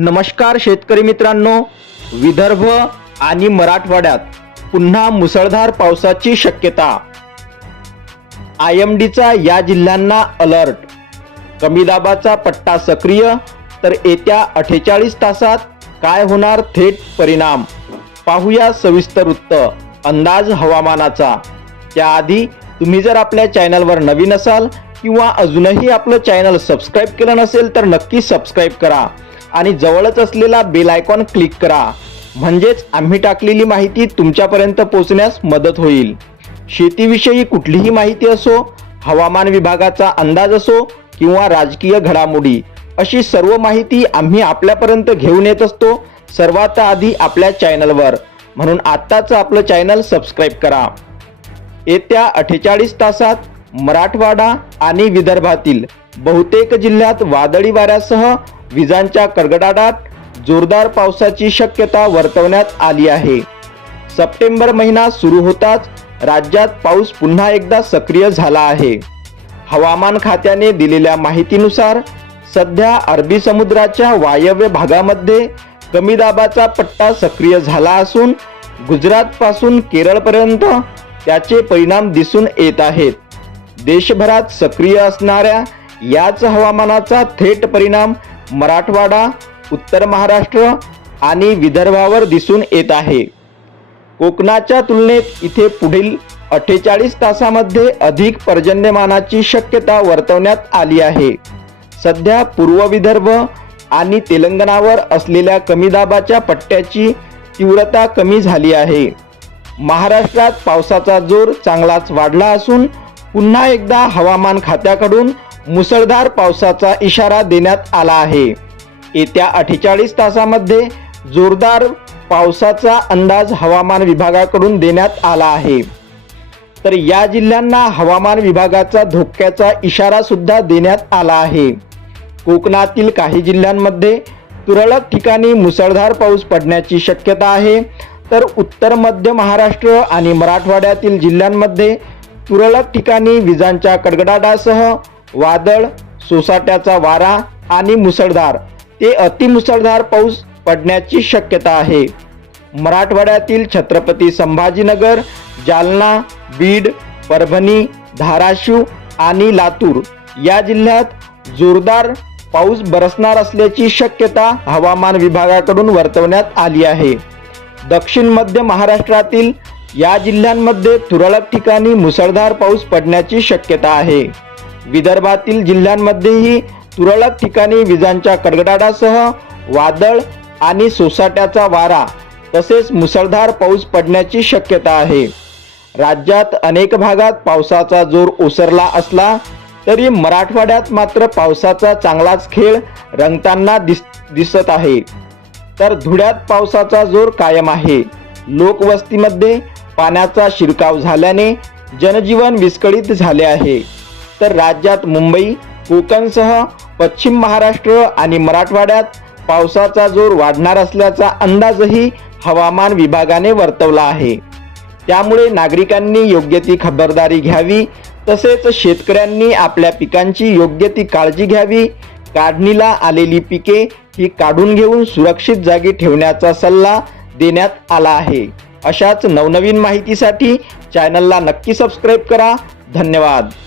नमस्कार शेतकरी मित्रांनो विदर्भ आणि मराठवाड्यात पुन्हा मुसळधार पावसाची शक्यता. आय एम डीचा या जिल्ह्यांना अलर्ट. कमी दाबाचा पट्टा सक्रिय तर येत्या अठ्ठेचाळीस तासात काय होणार थेट परिणाम? पाहूया सविस्तर वृत्त अंदाज हवामानाचा. त्याआधी तुम्ही जर आपल्या चॅनलवर नवीन असाल किंवा अजूनही आपलं चॅनल सबस्क्राईब केलं नसेल तर नक्की सबस्क्राईब करा. आणि जवळच असलेला बेल आयकॉन क्लिक करा. म्हणजेच आम्ही टाकलेली माहिती तुमच्यापर्यंत पोहोचण्यास मदत होईल. शेतीविषयी कुठलीही माहिती असो हवामान विभागाचा अंदाज असो किंवा राजकीय घडामोडी अशी सर्व माहिती आम्ही आपल्यापर्यंत घेऊन येत असतो सर्वात आधी आपल्या चॅनलवर. म्हणून आत्ताच आपलं चॅनल सबस्क्राईब करा. येत्या अठ्ठेचाळीस तासात मराठवाडा आणि विदर्भातील बहुतेक जिल्ह्यात वादळी वाऱ्यासह विजांच्या कडकडाटात जोरदार पावसाची शक्यता वर्तवण्यात आली आहे. सप्टेंबर महिना सुरू होताच राज्यात पाऊस पुन्हा एकदा सक्रिय झाला आहे. हवामान खात्याने दिलेल्या माहितीनुसार सध्या अरबी समुद्राच्या वायव्य भागामध्ये कमी दाबाचा पट्टा सक्रिय झाला असून गुजरातपासून केरळपर्यंत त्याचे परिणाम दिसून येत आहेत. देशभरात सक्रिय असणाऱ्या याच हवामानाचा थेट परिणाम मराठवाडा उत्तर महाराष्ट्र आणि विदर्भावर दिसून येत आहे. कोकणाच्या तुलनेत इथे पुढील अठ्ठेचाळीस तासामध्ये अधिक पर्जन्यमानाची शक्यता वर्तवण्यात आली आहे. सध्या पूर्व विदर्भ आणि तेलंगणावर असलेल्या कमी दाबाच्या पट्ट्याची तीव्रता कमी झाली आहे. महाराष्ट्रात पावसाचा जोर चांगलाच वाढला असून पुन्हा एकदा हवामान खात्याकडून मुसळधार पावसाचा इशारा देण्यात आला आहे. येत्या अठ्ठेचाळीस तासामध्ये जोरदार पावसाचा अंदाज हवामान विभागाकडून देण्यात आला आहे. तर या जिल्ह्यांना हवामान विभागाचा धोक्याचा इशारा सुद्धा देण्यात आला आहे. कोकणातील काही जिल्ह्यांमध्ये तुरळक ठिकाणी मुसळधार पाऊस पडण्याची शक्यता आहे. तर उत्तर मध्य महाराष्ट्र आणि मराठवाड्यातील जिल्ह्यांमध्ये तुरळक ठिकाणी विजांच्या कडकडाटासह वादळ सोसाट्याचा वारा आणि मुसळधार. ते अतिमुसळधार पाऊस पडण्याची शक्यता आहे. मराठवाड्यातील छत्रपती संभाजीनगर जालना बीड परभणी धाराशिव आणि लातूर या जिल्ह्यात जोरदार पाऊस बरसणार असल्याची शक्यता हवामान विभागाकडून वर्तवण्यात आली आहे. दक्षिण मध्य महाराष्ट्रातील या जिल्ह्यांमध्ये तुरळक ठिकाणी मुसळधार पाऊस पडण्याची शक्यता आहे. विदर्भातील जिल्ह्यांमध्येही तुरळक ठिकाणी विजांच्या कडकडाटासह वादळ आणि सोसाट्याचा वारा तसेच मुसळधार पाऊस पडण्याची शक्यता आहे. राज्यात अनेक भागात पावसाचा जोर ओसरला असला तरी मराठवाड्यात मात्र पावसाचा चांगलाच खेळ रंगताना दिस दिसत आहे. तर धुळ्यात पावसाचा जोर कायम आहे. लोकवस्तीमध्ये पाण्याचा शिरकाव झाल्याने जनजीवन विस्कळीत झाले आहे. तर राज्यात मुंबई कोकणसह पश्चिम महाराष्ट्र आणि मराठवाड्यात पावसाचा जोर वाढणार असल्याचा अंदाजही हवामान विभागाने वर्तवला आहे. त्यामुळे नागरिकांनी योग्य ती खबरदारी घ्यावी तसेच शेतकऱ्यांनी आपल्या पिकांची योग्य ती काळजी घ्यावी. काढणीला आलेली पिके ही काढून घेऊन सुरक्षित जागी ठेवण्याचा सल्ला देण्यात आला आहे. अशाच नवनवीन माहितीसाठी चॅनलला नक्की सबस्क्राईब करा. धन्यवाद.